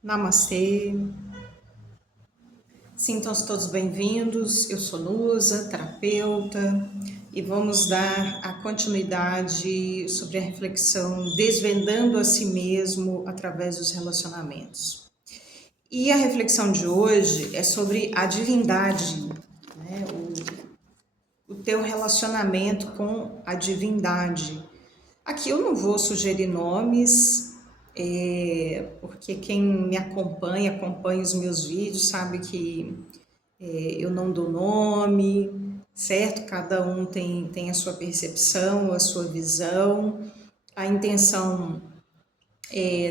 Namastê, sintam-se todos bem-vindos. Eu sou Nusa, terapeuta, e vamos dar a continuidade sobre a reflexão Desvendando a Si Mesmo através dos relacionamentos. E a reflexão de hoje é sobre a divindade, né? O teu relacionamento com a divindade. Aqui eu não vou sugerir nomes, porque quem me acompanha os meus vídeos, sabe que eu não dou nome, certo? Cada um tem a sua percepção, a sua visão. A intenção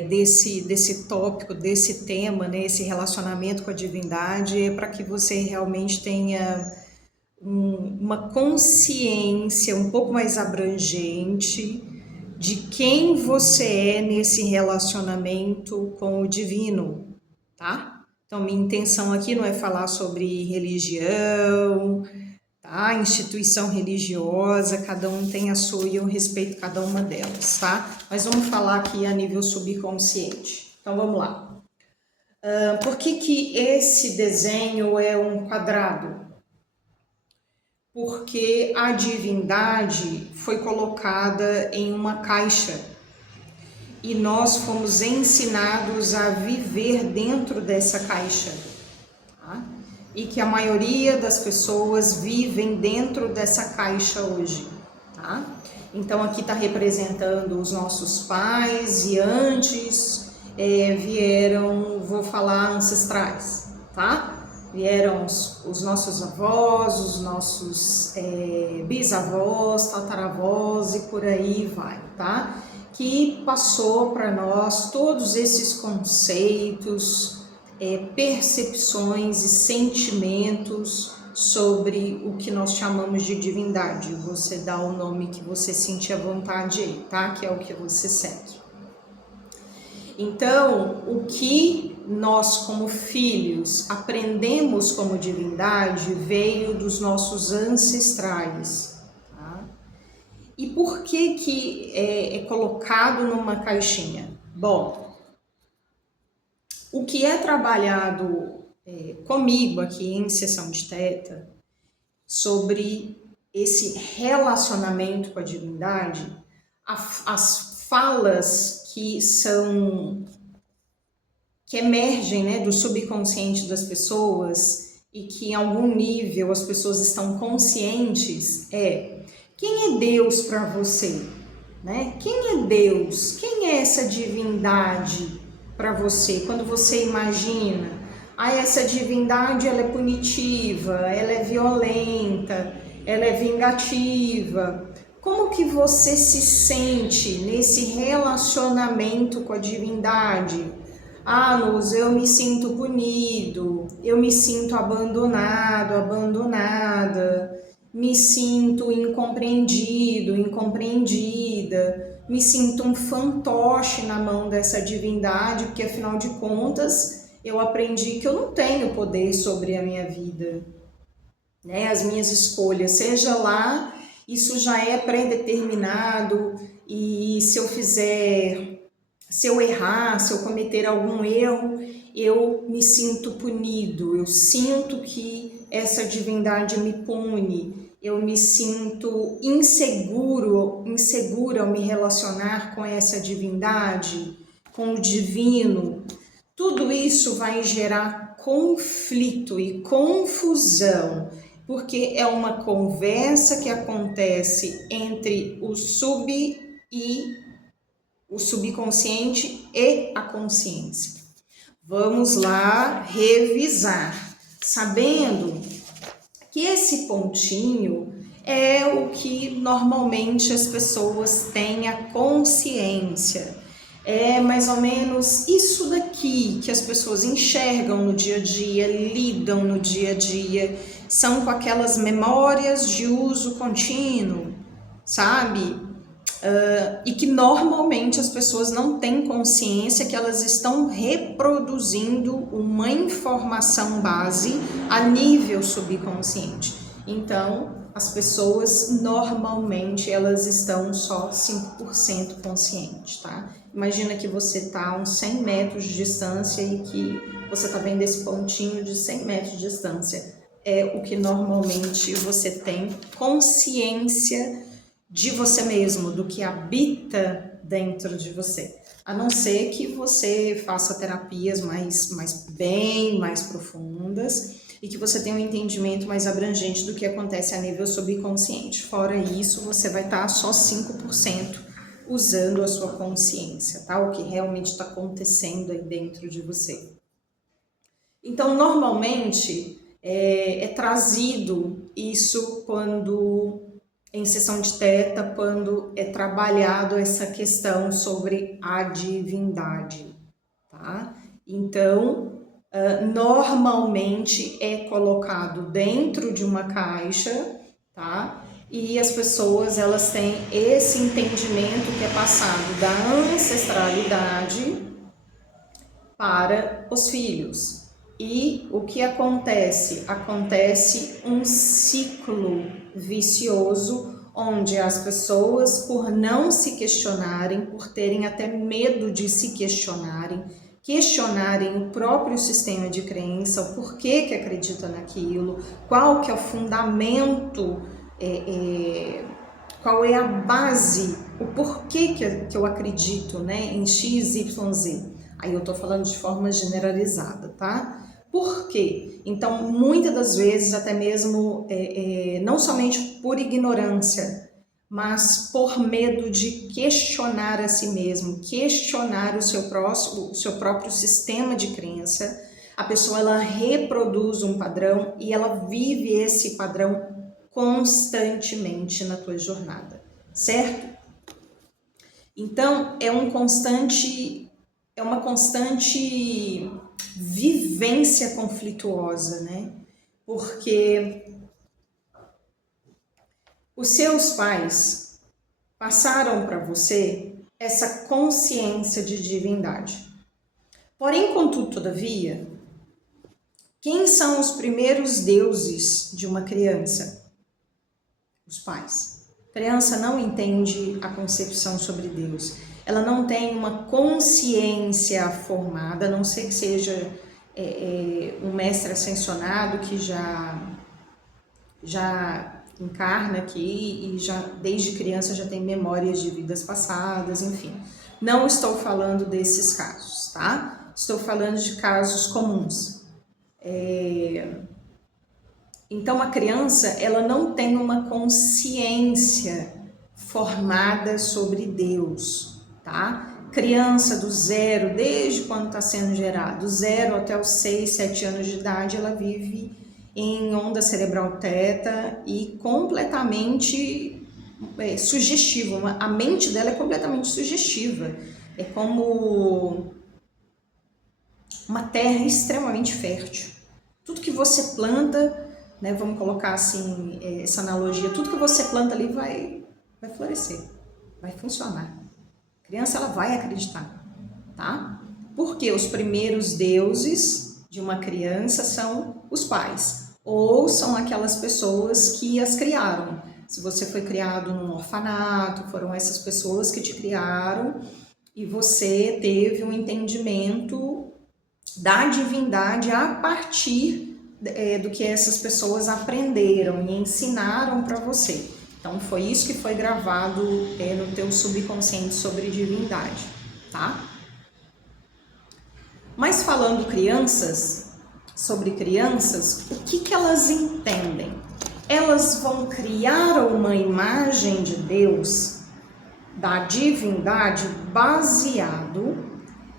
desse tópico, desse tema, né, esse relacionamento com a divindade, é para que você realmente tenha uma consciência um pouco mais abrangente de quem você é nesse relacionamento com o divino, tá? Então, minha intenção aqui não é falar sobre religião, tá? Instituição religiosa, cada um tem a sua e eu respeito cada uma delas, tá? Mas vamos falar aqui a nível subconsciente. Então, vamos lá. Por que esse desenho é um quadrado? Porque a divindade foi colocada em uma caixa e nós fomos ensinados a viver dentro dessa caixa, tá? E que a maioria das pessoas vivem dentro dessa caixa hoje, tá? Então aqui está representando os nossos pais e antes vieram, vou falar, ancestrais, tá? Vieram os nossos avós, os nossos bisavós, tataravós e por aí vai, tá? Que passou para nós todos esses conceitos, percepções e sentimentos sobre o que nós chamamos de divindade. Você dá o nome que você sentir à vontade aí, tá? Que é o que você sente. Então, o que nós como filhos aprendemos como divindade veio dos nossos ancestrais. Tá? E por que é colocado numa caixinha? Bom, o que é trabalhado comigo aqui em sessão de teta sobre esse relacionamento com a divindade, as falas que emergem, né, do subconsciente das pessoas e que em algum nível as pessoas estão conscientes quem é Deus para você, né? Quem é Deus? Quem é essa divindade para você? Quando você imagina, essa divindade ela é punitiva, ela é violenta, ela é vingativa. Como que você se sente nesse relacionamento com a divindade? Luz, eu me sinto punido, eu me sinto abandonado, abandonada, me sinto incompreendido, incompreendida, me sinto um fantoche na mão dessa divindade, porque afinal de contas eu aprendi que eu não tenho poder sobre a minha vida, né? As minhas escolhas, seja lá, isso já é pré-determinado e se eu errar, se eu cometer algum erro, eu me sinto punido, eu sinto que essa divindade me pune, eu me sinto insegura ao me relacionar com essa divindade, com o divino. Tudo isso vai gerar conflito e confusão, porque é uma conversa que acontece entre o subconsciente e a consciência. Vamos lá revisar, sabendo que esse pontinho é o que normalmente as pessoas têm a consciência. É mais ou menos isso daqui que as pessoas enxergam no dia a dia, lidam no dia a dia, são com aquelas memórias de uso contínuo, sabe? E que normalmente as pessoas não têm consciência que elas estão reproduzindo uma informação base a nível subconsciente. Então, as pessoas normalmente elas estão só 5% conscientes, tá? Imagina que você está a uns 100 metros de distância e que você está vendo esse pontinho de 100 metros de distância. É o que normalmente você tem consciência de você mesmo, do que habita dentro de você. A não ser que você faça terapias bem mais profundas e que você tenha um entendimento mais abrangente do que acontece a nível subconsciente. Fora isso, você vai estar só 5% usando a sua consciência, tá? O que realmente está acontecendo aí dentro de você. Então, normalmente, é trazido isso quando, em sessão de teta, quando é trabalhado essa questão sobre a divindade, tá? Então, normalmente é colocado dentro de uma caixa, tá? E as pessoas, elas têm esse entendimento que é passado da ancestralidade para os filhos. E o que acontece? Acontece um ciclo vicioso, onde as pessoas, por não se questionarem, por terem até medo de se questionarem o próprio sistema de crença, o porquê que acredita naquilo, qual que é o fundamento, qual é a base, o porquê que eu acredito, né, em X, Y, Z. Aí eu tô falando de forma generalizada, tá? Por quê? Então, muitas das vezes, até mesmo, não somente por ignorância, mas por medo de questionar a si mesmo, questionar o seu próprio sistema de crença, a pessoa, ela reproduz um padrão e ela vive esse padrão constantemente na tua jornada, certo? Então, é uma constante vivência conflituosa, né? Porque os seus pais passaram para você essa consciência de divindade. Porém, contudo, todavia, quem são os primeiros deuses de uma criança? Os pais. A criança não entende a concepção sobre Deus. Ela não tem uma consciência formada, a não ser que seja um mestre ascensionado que já encarna aqui e já desde criança já tem memórias de vidas passadas, enfim. Não estou falando desses casos, tá? Estou falando de casos comuns. Então, a criança, ela não tem uma consciência formada sobre Deus, tá? Criança do zero, desde quando está sendo gerado, do 0 até os 6, 7 anos de idade, ela vive em onda cerebral teta e completamente sugestiva. A mente dela é completamente sugestiva. É como uma terra extremamente fértil. Tudo que você planta, né, vamos colocar assim, essa analogia, tudo que você planta ali vai florescer, vai funcionar. A criança, ela vai acreditar, tá? Porque os primeiros deuses de uma criança são os pais, ou são aquelas pessoas que as criaram. Se você foi criado num orfanato, foram essas pessoas que te criaram e você teve um entendimento da divindade a partir do que essas pessoas aprenderam e ensinaram para você. Então, foi isso que foi gravado no teu subconsciente sobre divindade, tá? Mas falando sobre crianças, o que elas entendem? Elas vão criar uma imagem de Deus, da divindade, baseado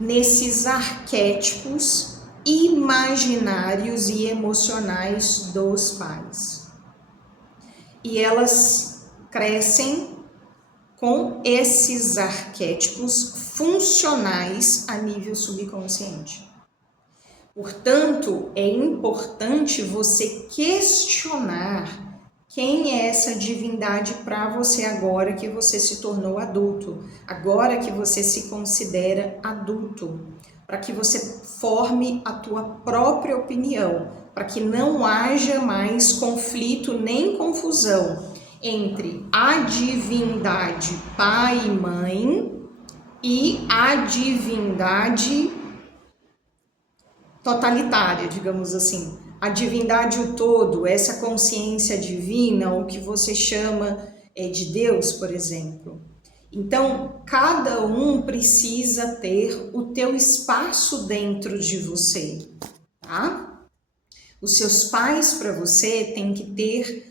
nesses arquétipos imaginários e emocionais dos pais. E elas crescem com esses arquétipos funcionais a nível subconsciente. Portanto, é importante você questionar quem é essa divindade para você agora que você se tornou adulto, agora que você se considera adulto, para que você forme a tua própria opinião, para que não haja mais conflito nem confusão entre a divindade pai e mãe e a divindade totalitária, digamos assim. A divindade o todo, essa consciência divina, o que você chama de Deus, por exemplo. Então, cada um precisa ter o teu espaço dentro de você, tá? Os seus pais para você têm que ter,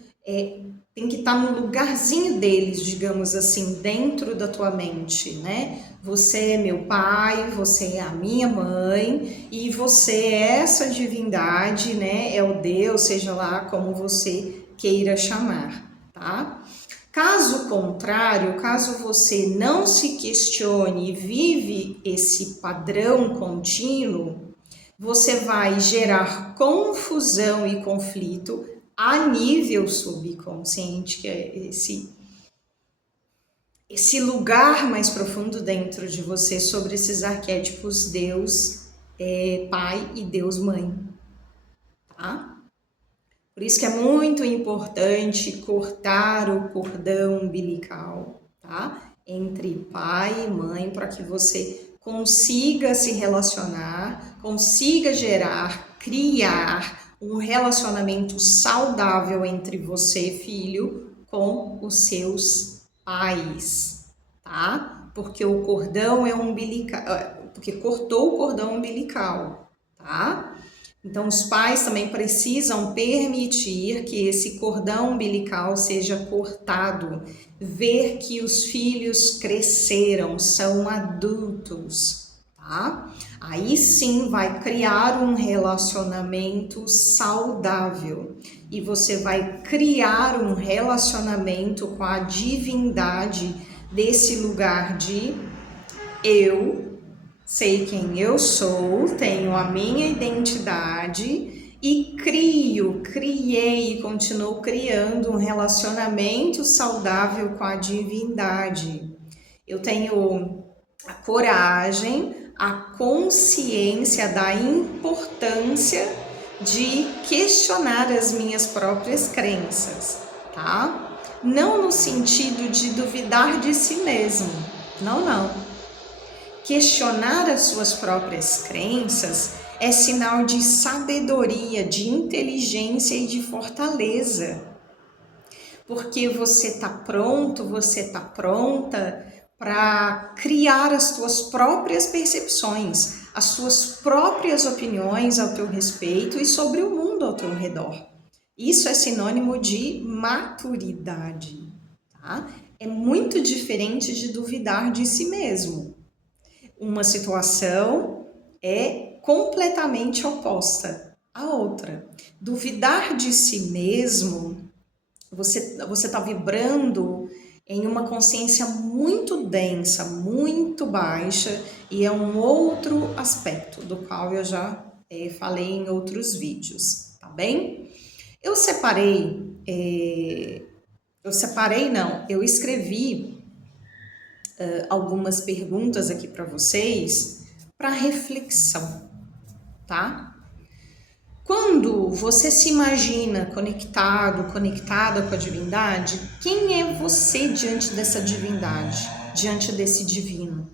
tem que estar no lugarzinho deles, digamos assim, dentro da tua mente, né? Você é meu pai, você é a minha mãe e você é essa divindade, né? É o Deus, seja lá como você queira chamar, tá? Caso contrário, caso você não se questione e vive esse padrão contínuo, você vai gerar confusão e conflito a nível subconsciente, que é esse lugar mais profundo dentro de você sobre esses arquétipos Deus Pai e Deus Mãe, tá? Por isso que é muito importante cortar o cordão umbilical, tá? Entre pai e mãe, para que você consiga se relacionar, consiga gerar, criar um relacionamento saudável entre você, filho, com os seus pais, tá? Porque o cordão é umbilical, porque cortou o cordão umbilical, tá? Então, os pais também precisam permitir que esse cordão umbilical seja cortado, ver que os filhos cresceram, são adultos, tá? Aí sim vai criar um relacionamento saudável e você vai criar um relacionamento com a divindade desse lugar de eu sei quem eu sou, tenho a minha identidade e criei e continuo criando um relacionamento saudável com a divindade. Eu tenho a coragem, a consciência da importância de questionar as minhas próprias crenças, tá? Não no sentido de duvidar de si mesmo, não. Questionar as suas próprias crenças é sinal de sabedoria, de inteligência e de fortaleza. Porque você está pronto, você está pronta para criar as suas próprias percepções, as suas próprias opiniões ao teu respeito e sobre o mundo ao teu redor. Isso é sinônimo de maturidade, tá? É muito diferente de duvidar de si mesmo. Uma situação é completamente oposta à outra. Duvidar de si mesmo, você está vibrando em uma consciência muito densa, muito baixa, e é um outro aspecto do qual eu já falei em outros vídeos, tá bem? Eu escrevi algumas perguntas aqui para vocês para reflexão, tá? Quando você se imagina conectado, conectada com a divindade, quem é você diante dessa divindade, diante desse divino?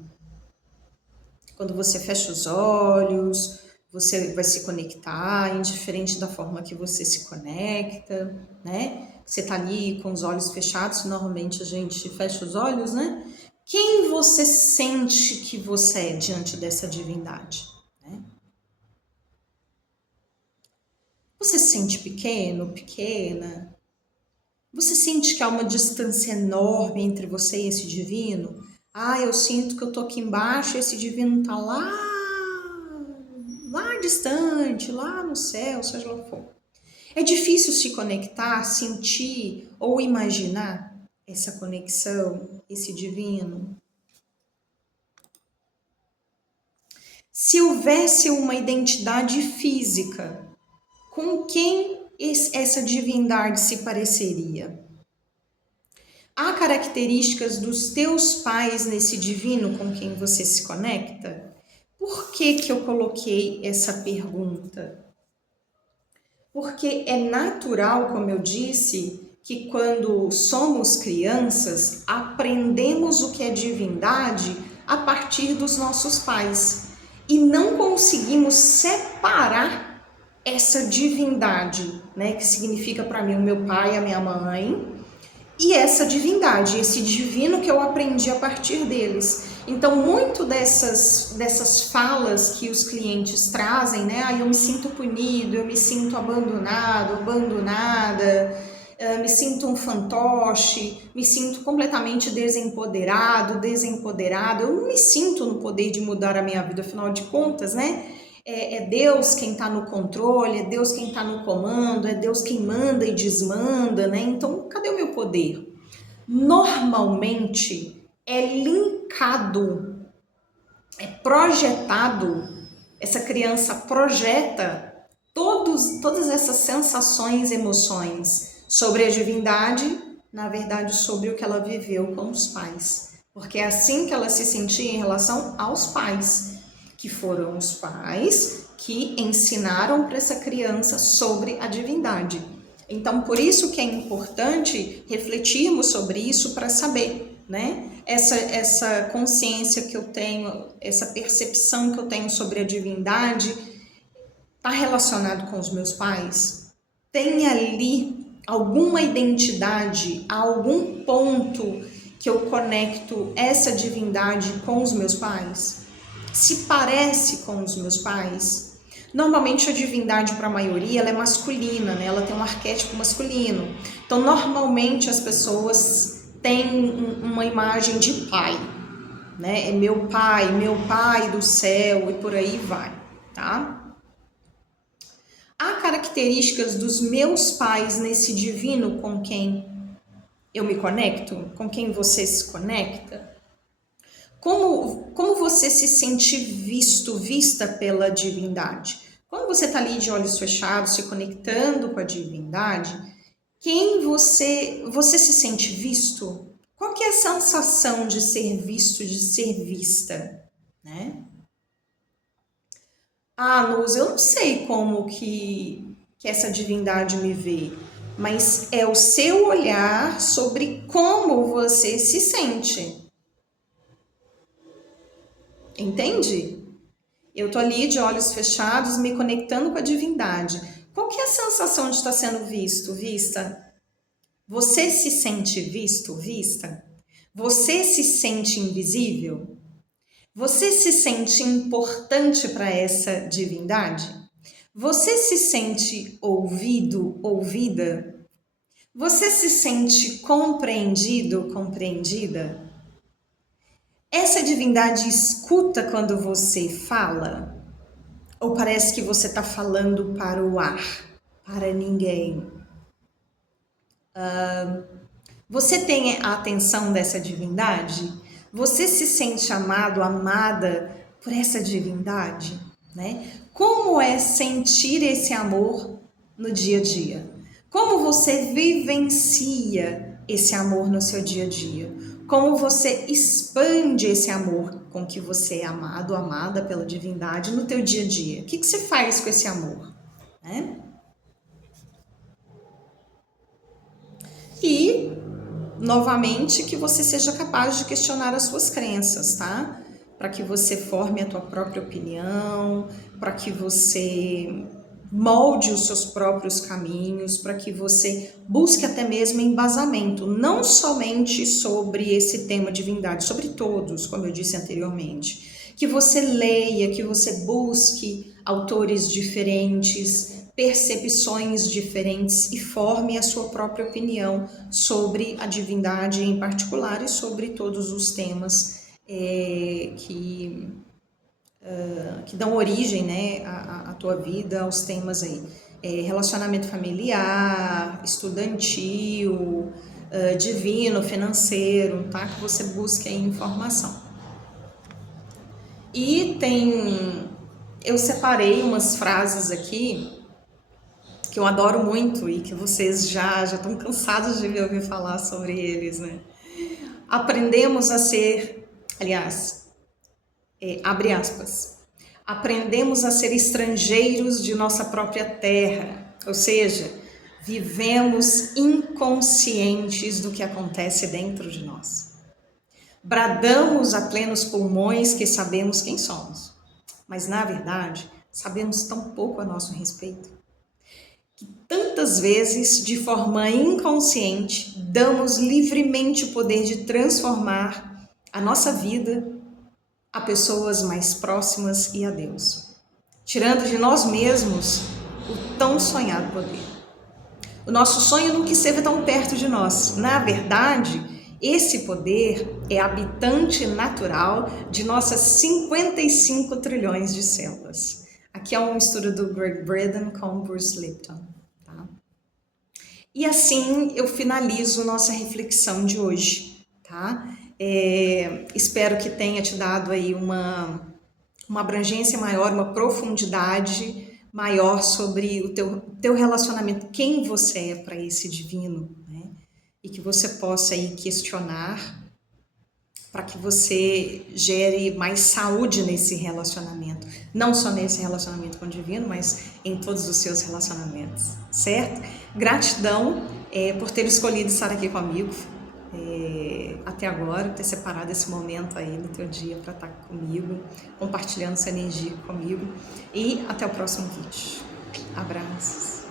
Quando você fecha os olhos, você vai se conectar, indiferente da forma que você se conecta, né? Você tá ali com os olhos fechados, normalmente a gente fecha os olhos, né? Quem você sente que você é diante dessa divindade? Né? Você se sente pequeno, pequena? Você sente que há uma distância enorme entre você e esse divino? Ah, eu sinto que eu tô aqui embaixo e esse divino tá lá distante, lá no céu, seja lá o que for. É difícil se conectar, sentir ou imaginar essa conexão, esse divino? Se houvesse uma identidade física, com quem essa divindade se pareceria? Há características dos teus pais nesse divino com quem você se conecta? Por que eu coloquei essa pergunta? Porque é natural, como eu disse, que quando somos crianças, aprendemos o que é divindade a partir dos nossos pais. E não conseguimos separar essa divindade, né, que significa para mim o meu pai e a minha mãe, e essa divindade, esse divino que eu aprendi a partir deles. Então, muito dessas falas que os clientes trazem, né? Eu me sinto punido, eu me sinto abandonado, abandonada, me sinto um fantoche, me sinto completamente desempoderado. Eu não me sinto no poder de mudar a minha vida, afinal de contas, né? É Deus quem está no controle, é Deus quem está no comando, é Deus quem manda e desmanda, né? Então, cadê o meu poder? Normalmente é linkado, é projetado, essa criança projeta todas essas sensações, emoções sobre a divindade, na verdade, sobre o que ela viveu com os pais. Porque é assim que ela se sentia em relação aos pais, que foram os pais que ensinaram para essa criança sobre a divindade. Então, por isso que é importante refletirmos sobre isso para saber, né? Essa consciência que eu tenho, essa percepção que eu tenho sobre a divindade, está relacionado com os meus pais? Tem ali alguma identidade, algum ponto que eu conecto essa divindade com os meus pais? Se parece com os meus pais? Normalmente a divindade para a maioria ela é masculina, né? Ela tem um arquétipo masculino. Então normalmente as pessoas têm uma imagem de pai, né? É meu pai do céu e por aí vai, tá? Há características dos meus pais nesse divino com quem eu me conecto, com quem você se conecta? Como você se sente vista pela divindade? Quando você está ali de olhos fechados, se conectando com a divindade, quem você se sente visto? Qual que é a sensação de ser visto, de ser vista, né? Luz, eu não sei como que essa divindade me vê, mas é o seu olhar sobre como você se sente. Entende? Eu tô ali de olhos fechados, me conectando com a divindade. Qual que é a sensação de estar sendo vista? Você se sente visto, vista? Você se sente invisível? Você se sente importante para essa divindade? Você se sente ouvido, ouvida? Você se sente compreendido, compreendida? Essa divindade escuta quando você fala? Ou parece que você está falando para o ar, para ninguém? Você tem a atenção dessa divindade? Você se sente amado, amada por essa divindade, né? Como é sentir esse amor no dia a dia? Como você vivencia esse amor no seu dia a dia? Como você expande esse amor com que você é amado, amada pela divindade no teu dia a dia? O que você faz com esse amor, né? E novamente, que você seja capaz de questionar as suas crenças, tá? Para que você forme a tua própria opinião, para que você molde os seus próprios caminhos, para que você busque até mesmo embasamento, não somente sobre esse tema divindade, sobre todos, como eu disse anteriormente. Que você leia, que você busque autores diferentes, percepções diferentes e forme a sua própria opinião sobre a divindade em particular e sobre todos os temas que dão origem, né, à tua vida, aos temas aí. Relacionamento familiar, estudantil, divino, financeiro, tá? Que você busque aí informação. E eu separei umas frases aqui que eu adoro muito e que vocês já estão cansados de me ouvir falar sobre eles, né? Aprendemos a ser, aliás, abre aspas, aprendemos a ser estrangeiros de nossa própria terra, ou seja, vivemos inconscientes do que acontece dentro de nós. Bradamos a plenos pulmões que sabemos quem somos, mas na verdade sabemos tão pouco a nosso respeito, que tantas vezes, de forma inconsciente, damos livremente o poder de transformar a nossa vida a pessoas mais próximas e a Deus, tirando de nós mesmos o tão sonhado poder. O nosso sonho nunca esteve tão perto de nós. Na verdade, esse poder é habitante natural de nossas 55 trilhões de células. Aqui é um estudo do Greg Braden com Bruce Lipton. Tá? E assim eu finalizo nossa reflexão de hoje. Tá? Espero que tenha te dado aí uma abrangência maior, uma profundidade maior sobre o teu relacionamento, quem você é para esse divino, né? E que você possa aí questionar para que você gere mais saúde nesse relacionamento, não só nesse relacionamento com o divino, mas em todos os seus relacionamentos, certo? Gratidão por ter escolhido estar aqui comigo até agora, ter separado esse momento aí no teu dia para estar comigo, compartilhando essa energia comigo, e até o próximo vídeo. Abraços!